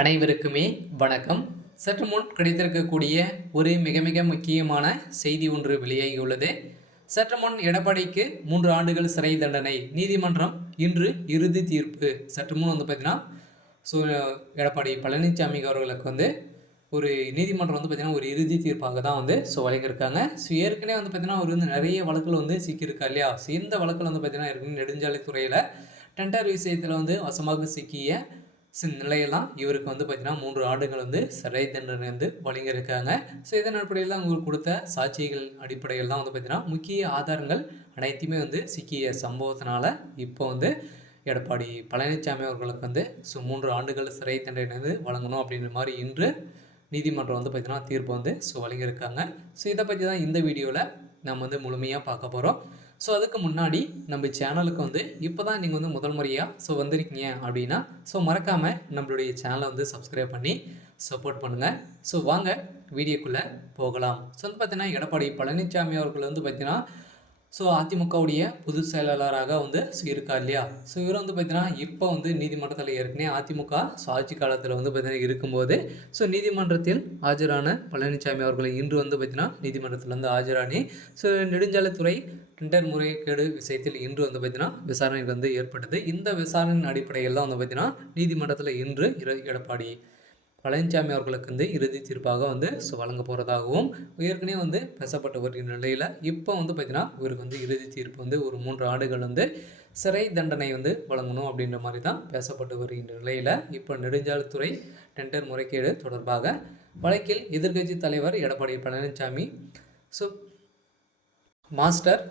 அனைவருக்குமே வணக்கம். சற்று முன் கிடைத்திருக்கக்கூடிய ஒரு மிக மிக முக்கியமான செய்தி ஒன்று வெளியாகியுள்ளது. சற்று முன் எடப்பாடிக்கு 3 ஆண்டுகள் சிறை தண்டனை, நீதிமன்றம் இன்று இறுதி தீர்ப்பு. சற்று முன் பார்த்தீங்கன்னா எடப்பாடி பழனிசாமி அவர்களுக்கு ஒரு நீதிமன்றம் பார்த்தீங்கன்னா ஒரு இறுதி தீர்ப்பாக தான் வழங்கியிருக்காங்க. ஏற்கனவே பார்த்தீங்கன்னா அவர் நிறைய வழக்கில் சிக்கியிருக்கா இல்லையா? இந்த வழக்கில் பார்த்தீங்கன்னா ஏற்கனவே நெடுஞ்சாலைத்துறையில் டெண்டர் விஷயத்தில் வசமாக சிக்கிய நிலையெல்லாம் இவருக்கு பார்த்தீங்கன்னா 3 ஆண்டுகள் சிறை தண்டனை வழங்கியிருக்காங்க. இதன் அடிப்படையில் அவங்களுக்கு கொடுத்த சாட்சிகள் அடிப்படையில் தான் பார்த்தீங்கன்னா முக்கிய ஆதாரங்கள் அனைத்துமே சிக்கிய சம்பவத்தினால இப்போ எடப்பாடி பழனிசாமி அவர்களுக்கு 3 ஆண்டுகள் சிறை தண்டனை வழங்கணும் அப்படின்ற மாதிரி இன்று நீதிமன்றம் பார்த்தீங்கன்னா தீர்ப்பு வழங்கியிருக்காங்க. இதை பற்றி தான் இந்த வீடியோவில் நம்ம முழுமையாக பார்க்க போகிறோம். அதுக்கு முன்னாடி நம்ம சேனலுக்கு இப்போ தான் நீங்கள் முதல் முறையாக வந்திருக்கீங்க அப்படின்னா மறக்காமல் நம்மளுடைய சேனலை சப்ஸ்கிரைப் பண்ணி சப்போர்ட் பண்ணுங்கள். வாங்க வீடியோக்குள்ளே போகலாம். பார்த்தீங்கன்னா எடப்பாடி பழனிசாமி அவர்கள் பார்த்தீங்கன்னா அதிமுகவுடைய பொதுச் செயலாளராக இருக்கார் இல்லையா? இவர் பார்த்தீங்கன்னா இப்போ நீதிமன்றத்தில் ஏற்கனவே அதிமுக ஆட்சி காலத்தில் பார்த்தீங்கன்னா இருக்கும்போது நீதிமன்றத்தில் ஆஜரான பழனிசாமி அவர்களை இன்று பார்த்தீங்கன்னா நீதிமன்றத்தில் ஆஜரானி நெடுஞ்சாலைத்துறை டெண்டர் முறைகேடு விஷயத்தில் இன்று பார்த்தீங்கன்னா விசாரணை ஏற்பட்டது. இந்த விசாரணையின் அடிப்படையில் தான் பார்த்தீங்கன்னா நீதிமன்றத்தில் இன்று எடப்பாடி பழனிசாமி அவர்களுக்கு இறுதி தீர்ப்பாக வழங்க போகிறதாகவும் ஏற்கனவே பேசப்பட்டு வருகின்ற நிலையில் இப்போ பார்த்தீங்கன்னா இவருக்கு இறுதி தீர்ப்பு ஒரு 3 ஆண்டுகள் சிறை தண்டனை வழங்கணும் அப்படின்ற மாதிரி தான் பேசப்பட்டு வருகின்ற நிலையில் இப்போ நெடுஞ்சாலைத்துறை டெண்டர் முறைகேடு தொடர்பாக வழக்கில் எதிர்க்கட்சி தலைவர் எடப்பாடி பழனிசாமி மாஸ்டர்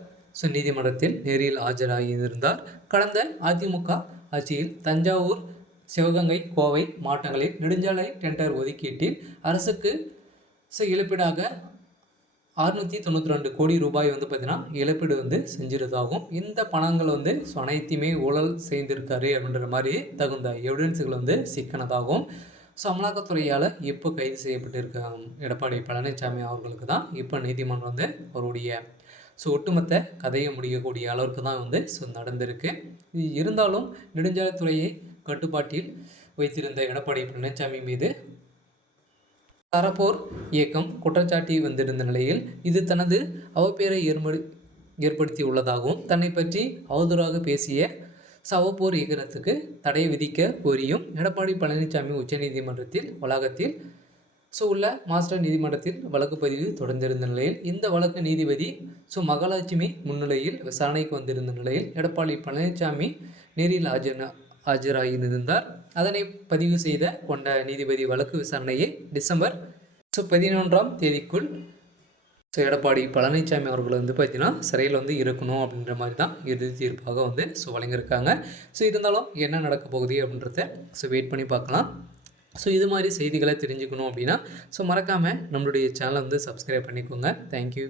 நீதிமன்றத்தில் நேரில் ஆஜராகியிருந்தார். கடந்த அதிமுக ஆட்சியில் தஞ்சாவூர், சிவகங்கை, கோவை மாவட்டங்களில் நெடுஞ்சாலை டெண்டர் ஒதுக்கீட்டில் அரசுக்கு இழப்பீடாக 692 கோடி ரூபாய் பார்த்தீங்கன்னா இழப்பீடு செஞ்சிருந்தாகும். இந்த பணங்கள் அனைத்தையுமே ஊழல் செய்திருக்காரு அப்படின்ற மாதிரி தகுந்த எவிடன்ஸுகள் சிக்கனதாகும். அமலாக்கத்துறையால் இப்போ கைது செய்யப்பட்டிருக்க எடப்பாடி பழனிசாமி அவர்களுக்கு தான் இப்போ நீதிமன்றம் அவருடைய ஒட்டுமொத்த கதையை முடியக்கூடிய அளவுக்கு தான் நடந்திருக்கு. இருந்தாலும் நெடுஞ்சாலைத்துறையை கட்டுப்பாட்டில் வைத்திருந்த எடப்பாடி பழனிசாமி மீது தரப்போர் இயக்கம் குற்றச்சாட்டி வந்திருந்த நிலையில் இது தனது அவப்பெயரை ஏற்படுத்தி உள்ளதாகவும் தன்னை பற்றி அவதூறாக பேசிய அவப்போர் இயக்கத்துக்கு தடை விதிக்க கோரியும் எடப்பாடி பழனிசாமி உச்சநீதிமன்றத்தில் வளாகத்தில் உள்ள மாஸ்டர் நீதிமன்றத்தில் வழக்கு பதிவு தொடர்ந்திருந்த நிலையில் இந்த வழக்கு நீதிபதி மகாலட்சுமி முன்னிலையில் விசாரணைக்கு வந்திருந்த நிலையில் எடப்பாடி பழனிசாமி நேரில் ஆஜராகியிருந்தார். அதனை பதிவு செய்த கொண்ட நீதிபதி வழக்கு விசாரணையை டிசம்பர் 11ஆம் தேதிக்குள் எடப்பாடி பழனிசாமி அவர்கள் பார்த்தீங்கன்னா சிறையில் இருக்கணும் அப்படின்ற மாதிரி தான் இறுதி தீர்ப்பாக வழங்கியிருக்காங்க. இருந்தாலும் என்ன நடக்க போகுது அப்படின்றத வெயிட் பண்ணி பார்க்கலாம். இது மாதிரி செய்திகளை தெரிஞ்சுக்கணும் அப்படின்னா மறக்காமல் நம்மளுடைய சேனலை சப்ஸ்கிரைப் பண்ணிக்கோங்க. தேங்க்யூ.